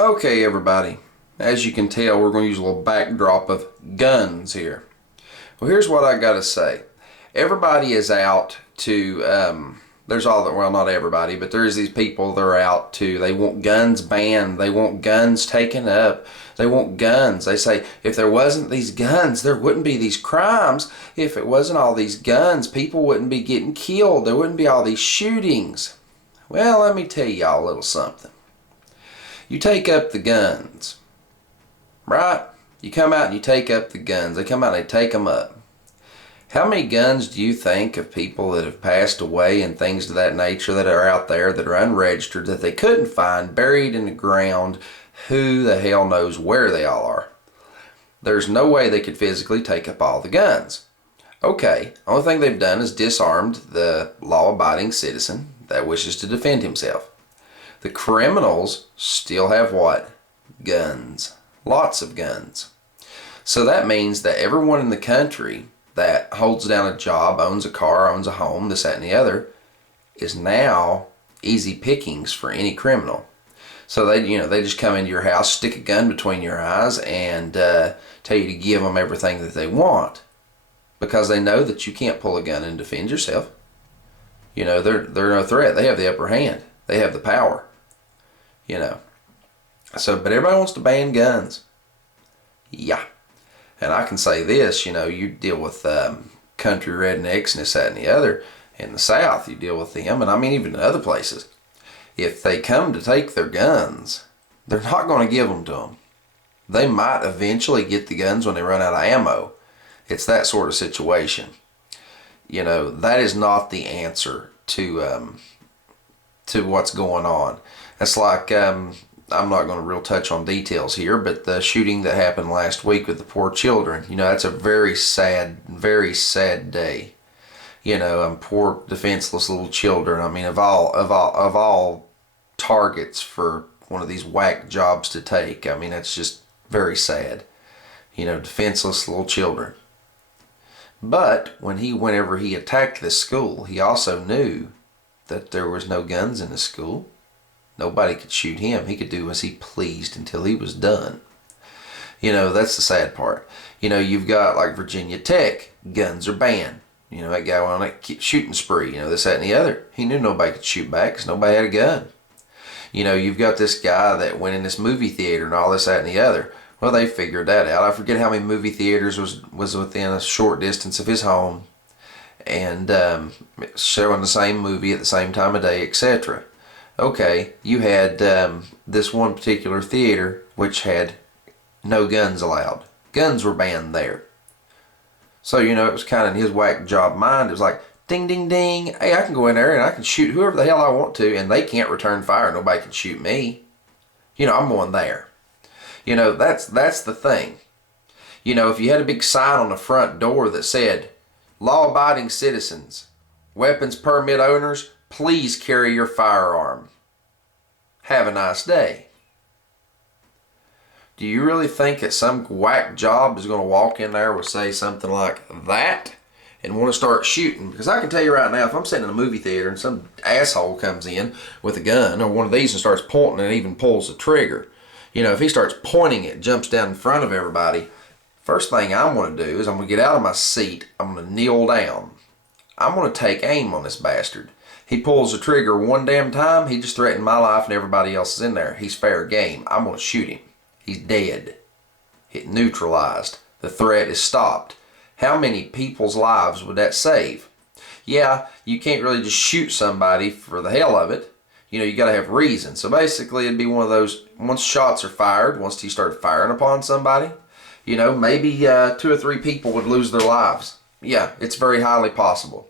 Okay, everybody, as you can tell, we're going to use a little backdrop of guns here. Well, here's what I got to say. Everybody is out to, there's all the, well, not everybody, but there's these people that are out to, they want guns banned, they want guns taken up, they want guns. They say, if there wasn't these guns, there wouldn't be these crimes. If it wasn't all these guns, people wouldn't be getting killed. There wouldn't be all these shootings. Well, let me tell y'all a little something. You take up the guns, right? You come out and you take up the guns. They come out and they take them up. How many guns do you think of people that have passed away and things of that nature that are out there that are unregistered that they couldn't find, buried in the ground? Who the hell knows where they all are? There's no way they could physically take up all the guns. Okay, only thing they've done is disarmed the law-abiding citizen that wishes to defend himself. The criminals still have what? Guns. Lots of guns. So that means that everyone in the country that holds down a job, owns a car, owns a home, this, that, and the other, is now easy pickings for any criminal. So they just come into your house, stick a gun between your eyes, and tell you to give them everything that they want, because they know that you can't pull a gun and defend yourself. You know, they're no threat. They have the upper hand. They have the power. You know. So, but everybody wants to ban guns. Yeah. And I can say this, you know, you deal with country rednecks and this, that, and the other. In the South, you deal with them, and I mean even in other places. If they come to take their guns, they're not going to give them to them. They might eventually get the guns when they run out of ammo. It's that sort of situation. You know, that is not the answer to what's going on. It's like, I'm not going to real touch on details here, but the shooting that happened last week with the poor children, you know, that's a very sad day. You know, poor defenseless little children. I mean, of all targets for one of these whack jobs to take, I mean, that's just very sad. You know, defenseless little children. But whenever he attacked this school, he also knew that there was no guns in the school. Nobody could shoot him. He could do as he pleased until he was done. You know, that's the sad part. You know, you've got like Virginia Tech, guns are banned. You know, that guy went on that shooting spree, you know, this, that, and the other. He knew nobody could shoot back because nobody had a gun. You know, you've got this guy that went in this movie theater and all this, that, and the other. Well, they figured that out. I forget how many movie theaters was within a short distance of his home, and showing the same movie at the same time of day, etc. Okay, you had this one particular theater which had no guns allowed. Guns were banned there. So, you know, it was kind of in his whack job mind. It was like, ding, ding, ding. Hey, I can go in there and I can shoot whoever the hell I want to, and they can't return fire. Nobody can shoot me. You know, I'm going there. You know, that's the thing. You know, if you had a big sign on the front door that said, law-abiding citizens, weapons permit owners, please carry your firearm. Have a nice day. Do you really think that some whack job is going to walk in there and say something like that and want to start shooting? Because I can tell you right now, if I'm sitting in a movie theater and some asshole comes in with a gun or one of these and starts pointing and even pulls the trigger, you know, if he starts pointing it, jumps down in front of everybody, first thing I'm going to do is I'm going to get out of my seat, I'm going to kneel down. I'm going to take aim on this bastard. He pulls the trigger one damn time, he just threatened my life and everybody else is in there. He's fair game. I'm going to shoot him. He's dead. It neutralized. The threat is stopped. How many people's lives would that save? Yeah, you can't really just shoot somebody for the hell of it. You know, you got to have reason. So basically it'd be one of those, once shots are fired, once he started firing upon somebody, you know, maybe 2 or 3 people would lose their lives. Yeah, it's very highly possible.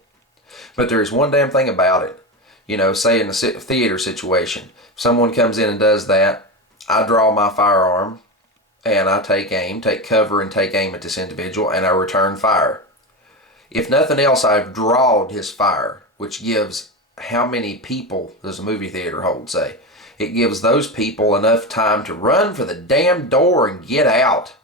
But there's one damn thing about it. You know, say in a theater situation, if someone comes in and does that, I draw my firearm and I take aim, take cover and take aim at this individual, and I return fire. If nothing else, I've drawed his fire, which gives how many people does a movie theater hold, say? It gives those people enough time to run for the damn door and get out.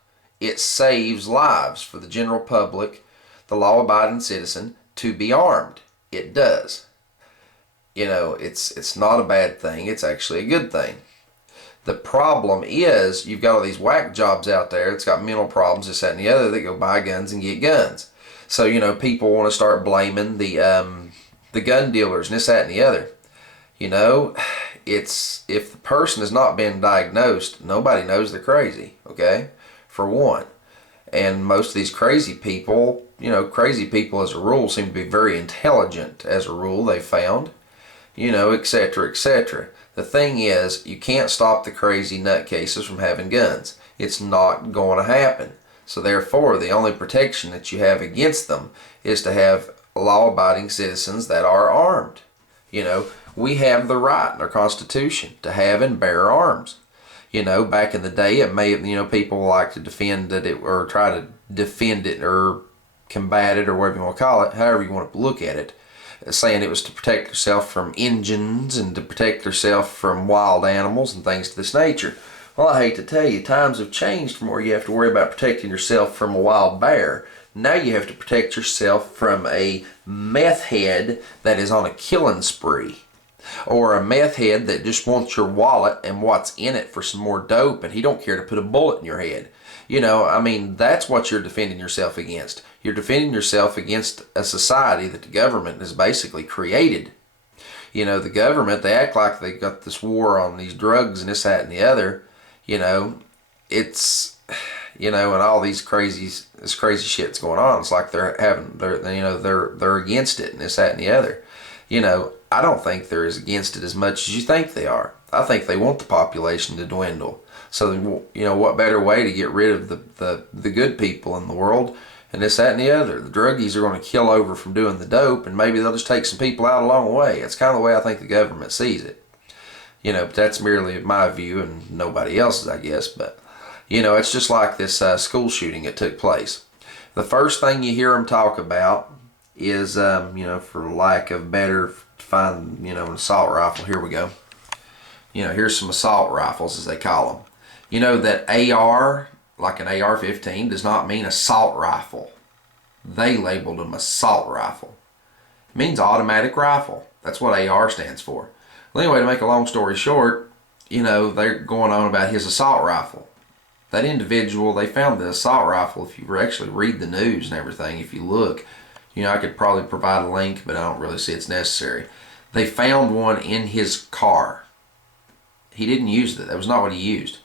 It saves lives for the general public, the law-abiding citizen, to be armed. It does. You know, it's not a bad thing. It's actually a good thing. The problem is you've got all these whack jobs out there that's got mental problems, this, that, and the other, that go buy guns and get guns. So, you know, people want to start blaming the gun dealers and this, that, and the other. You know, it's, if the person has not been diagnosed, nobody knows they're crazy, okay, for one. And most of these crazy people, you know, crazy people as a rule seem to be very intelligent as a rule, they've found, you know, etc., etc. The thing is, you can't stop the crazy nutcases from having guns. It's not going to happen. So therefore, the only protection that you have against them is to have law-abiding citizens that are armed. You know, we have the right in our Constitution to have and bear arms. You know, back in the day, it may, you know, people like to defend it or try to defend it or combat it or whatever you want to call it, however you want to look at it, saying it was to protect yourself from Injuns and to protect yourself from wild animals and things to this nature. Well, I hate to tell you, times have changed from where you have to worry about protecting yourself from a wild bear. Now you have to protect yourself from a meth head that is on a killing spree. Or a meth head that just wants your wallet and what's in it for some more dope, and he don't care to put a bullet in your head. You know, I mean, that's what you're defending yourself against. You're defending yourself against a society that the government has basically created. You know, the government, they act like they got this war on these drugs and this, that, and the other. You know, it's, you know, and all this crazy shit's going on. It's like they're against it and this, that, and the other. You know, I don't think they're as against it as much as you think they are. I think they want the population to dwindle. So, you know, what better way to get rid of the good people in the world and this, that, and the other. The druggies are going to kill over from doing the dope, and maybe they'll just take some people out along the way. It's kind of the way I think the government sees it. You know, but that's merely my view and nobody else's, I guess. But, you know, it's just like this school shooting that took place. The first thing you hear them talk about is, you know, for lack of better, find, you know, an assault rifle. Here we go. You know, here's some assault rifles, as they call them. You know that AR, like an AR-15, does not mean assault rifle. They labeled them assault rifle. It means automatic rifle. That's what AR stands for. Well, anyway, to make a long story short, you know, they're going on about his assault rifle. That individual, they found the assault rifle. If you actually read the news and everything, if you look, you know, I could probably provide a link, but I don't really see it's necessary. They found one in his car. He didn't use it. That was not what he used.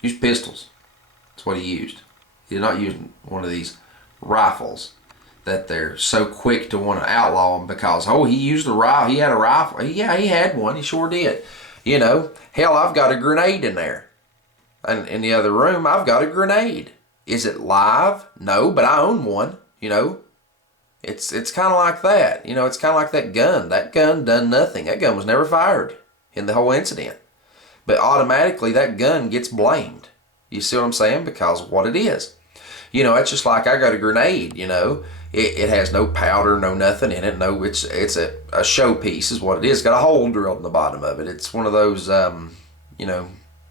He used pistols. That's what he used. He did not use one of these rifles that they're so quick to want to outlaw him because, oh, he used a rifle. He had a rifle. Yeah, he had one. He sure did. You know, hell, I've got a grenade in there. And in the other room, I've got a grenade. Is it live? No, but I own one, you know. It's kind of like that. You know, it's kind of like that gun. That gun done nothing. That gun was never fired in the whole incident. But automatically that gun gets blamed. You see what I'm saying? Because of what it is. You know, it's just like I got a grenade, you know. It has no powder, no nothing in it. No, it's a showpiece is what it is. It's got a hole drilled in the bottom of it. It's one of those, you know,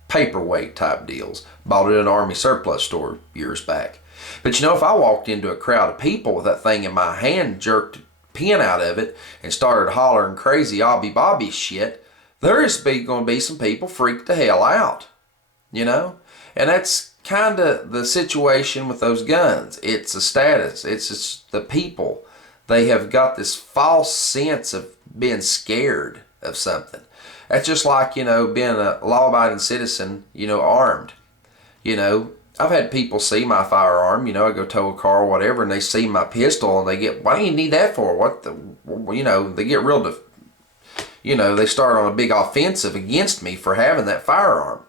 paperweight type deals. Bought it at an Army surplus store years back. But you know, if I walked into a crowd of people with that thing in my hand, jerked a pin out of it, and started hollering crazy obby bobby shit, there is going to be some people freaked the hell out. You know? And that's kind of the situation with those guns. It's a status. It's just the people. They have got this false sense of being scared of something. That's just like, you know, being a law-abiding citizen, you know, armed. You know, I've had people see my firearm, you know, I go tow a car or whatever, and they see my pistol and they get, why do you need that for? What the, you know, they get real, you know, they start on a big offensive against me for having that firearm.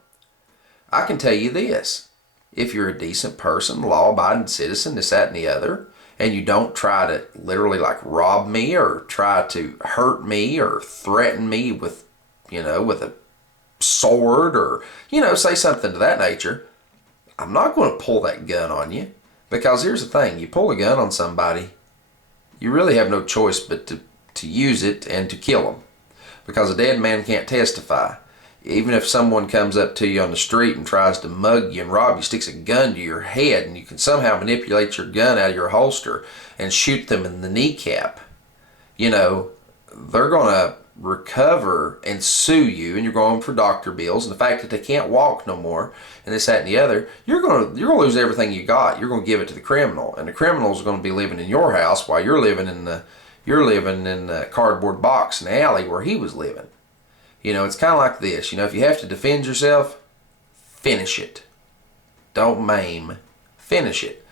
I can tell you this, if you're a decent person, law-abiding citizen, this, that, and the other, and you don't try to literally like rob me or try to hurt me or threaten me with, you know, with a sword or, you know, say something to that nature, I'm not going to pull that gun on you. Because here's the thing, you pull a gun on somebody, you really have no choice but to use it and to kill them. Because a dead man can't testify. Even if someone comes up to you on the street and tries to mug you and rob you, sticks a gun to your head, and you can somehow manipulate your gun out of your holster and shoot them in the kneecap, you know, they're going to recover and sue you, and you're going for doctor bills, and the fact that they can't walk no more, and this, that, and the other, you're gonna lose everything you got. You're gonna give it to the criminal, and the criminal's gonna be living in your house while you're living in the cardboard box in the alley where he was living. You know, it's kind of like this. You know, if you have to defend yourself, finish it. Don't maim. Finish it.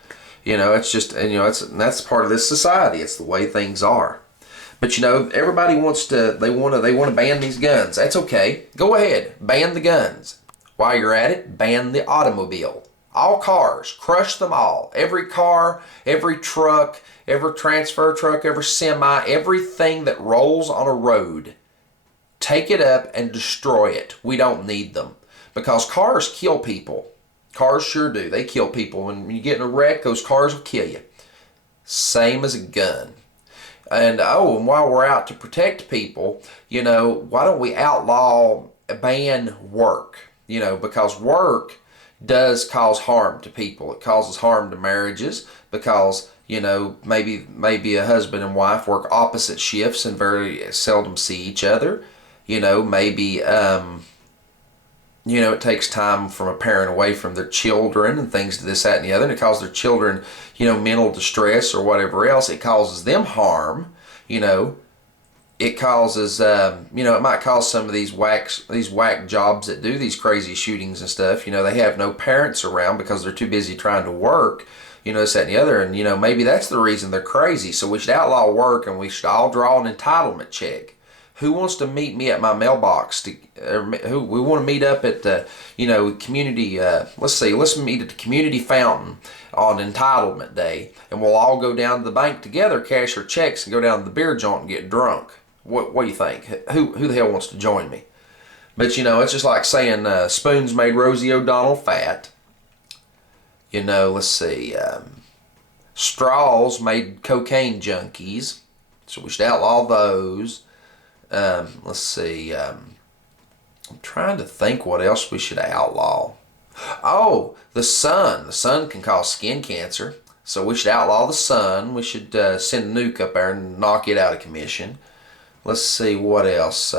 You know, it's just, and you know, that's part of this society. It's the way things are. But you know, everybody wants to. They want to ban these guns. That's okay. Go ahead, ban the guns. While you're at it, ban the automobile. All cars, crush them all. Every car, every truck, every transfer truck, every semi, everything that rolls on a road. Take it up and destroy it. We don't need them. Because cars kill people. Cars sure do. They kill people. When you get in a wreck, those cars will kill you. Same as a gun. And and while we're out to protect people, you know, why don't we ban work? You know, because work does cause harm to people. It causes harm to marriages because, you know, maybe a husband and wife work opposite shifts and very seldom see each other. You know, maybe, you know, it takes time from a parent away from their children and things to this, that, and the other. And it causes their children, you know, mental distress or whatever else. It causes them harm, you know. It causes, you know, it might cause some of these whack jobs that do these crazy shootings and stuff. You know, they have no parents around because they're too busy trying to work, you know, this, that, and the other. And, you know, maybe that's the reason they're crazy. So we should outlaw work and we should all draw an entitlement check. Who wants to meet me at my mailbox? Who we want to meet up at the, you know, community, let's meet at the community fountain on entitlement day, and we'll all go down to the bank together, cash our checks, and go down to the beer joint and get drunk. What do you think? Who the hell wants to join me? But, you know, it's just like saying spoons made Rosie O'Donnell fat. You know, let's see. Straws made cocaine junkies. So we should outlaw those. Let's see. I'm trying to think what else we should outlaw. Oh, the sun. The sun can cause skin cancer. So we should outlaw the sun. We should send a nuke up there and knock it out of commission. Let's see what else.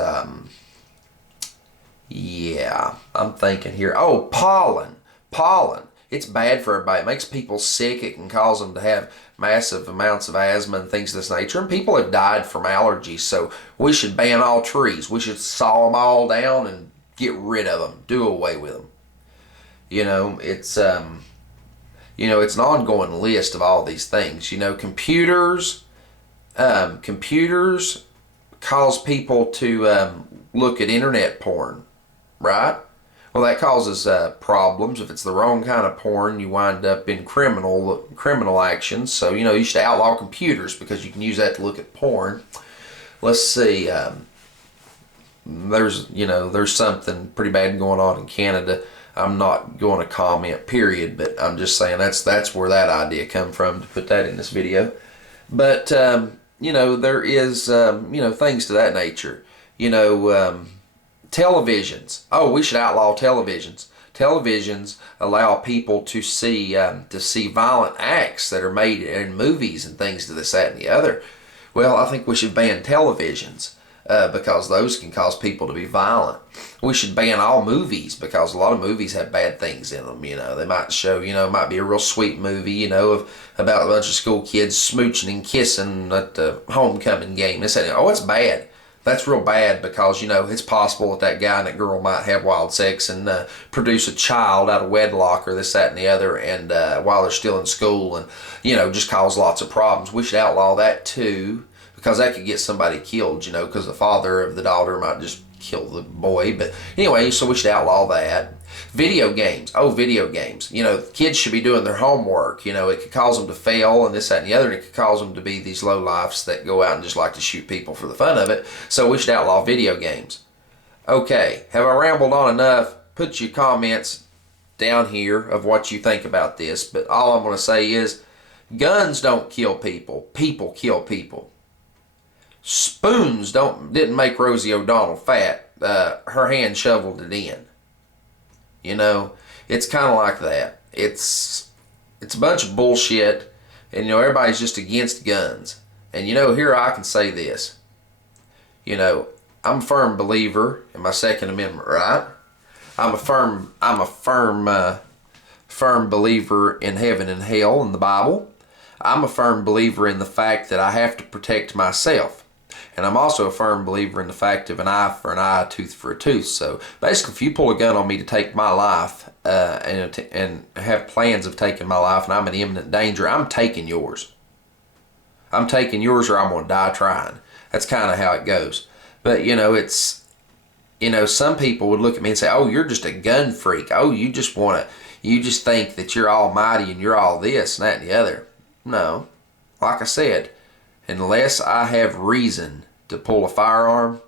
Yeah, I'm thinking here. Oh, pollen. Pollen. It's bad for everybody. It makes people sick. It can cause them to have massive amounts of asthma and things of this nature. And people have died from allergies. So we should ban all trees. We should saw them all down and get rid of them. Do away with them. You know, it's an ongoing list of all these things. You know, computers cause people to look at internet porn, right? Well, that causes problems. If it's the wrong kind of porn, you wind up in criminal actions. So, you know, you should outlaw computers because you can use that to look at porn. Let's see. There's something pretty bad going on in Canada. I'm not going to comment, period, but I'm just saying that's where that idea come from to put that in this video. But, you know, there is, you know, things to that nature. You know, televisions. Oh, we should outlaw televisions. Televisions allow people to see violent acts that are made in movies and things to this, that, and the other. Well, I think we should ban televisions because those can cause people to be violent. We should ban all movies because a lot of movies have bad things in them. You know, they might show, you know, it might be a real sweet movie, you know, about a bunch of school kids smooching and kissing at the homecoming game. They say, oh, it's bad. That's real bad because, you know, it's possible that guy and that girl might have wild sex and produce a child out of wedlock or this, that, and the other, and while they're still in school, and, you know, just cause lots of problems. We should outlaw that too because that could get somebody killed, you know, because the father of the daughter might just kill the boy. But anyway, so we should outlaw that. Video games. Oh, video games. You know, kids should be doing their homework. You know, it could cause them to fail and this, that, and the other. And it could cause them to be these lowlifes that go out and just like to shoot people for the fun of it. So we should outlaw video games. Okay, have I rambled on enough? Put your comments down here of what you think about this. But all I'm going to say is guns don't kill people. People kill people. Spoons didn't make Rosie O'Donnell fat. Her hand shoveled it in. You know, it's kind of like that. It's a bunch of bullshit, and, you know, everybody's just against guns. And, you know, here I can say this. You know, I'm a firm believer in my Second Amendment right. I'm a firm believer in heaven and hell in the Bible. I'm a firm believer in the fact that I have to protect myself. And I'm also a firm believer in the fact of an eye for an eye, a tooth for a tooth. So basically, if you pull a gun on me to take my life and have plans of taking my life and I'm in imminent danger, I'm taking yours. I'm taking yours or I'm going to die trying. That's kind of how it goes. But, some people would look at me and say, oh, you're just a gun freak. Oh, you just think that you're almighty and you're all this and that and the other. No. Like I said, unless I have reason to pull a firearm,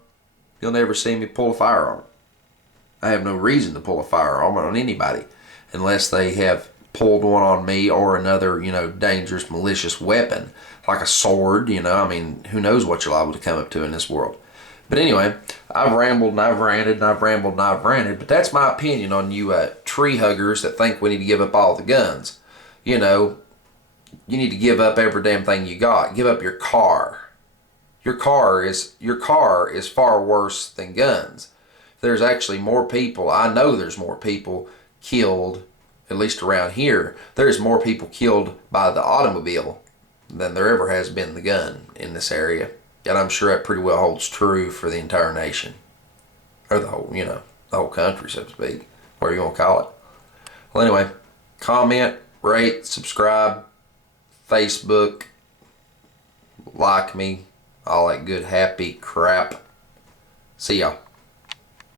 you'll never see me pull a firearm. I have no reason to pull a firearm on anybody unless they have pulled one on me or another, dangerous, malicious weapon, like a sword, who knows what you're liable to come up to in this world. But anyway, I've rambled and I've ranted and I've rambled and I've ranted, but that's my opinion on you tree huggers that think we need to give up all the guns. You need to give up every damn thing you got. Give up your car. Your car is far worse than guns. There's actually more people. I know there's more people killed, at least around here. There's more people killed by the automobile than there ever has been the gun in this area. And I'm sure that pretty well holds true for the entire nation. Or the whole country, so to speak. Whatever you want to call it. Well, anyway, comment, rate, subscribe, Facebook, like me, all that good happy crap. See y'all.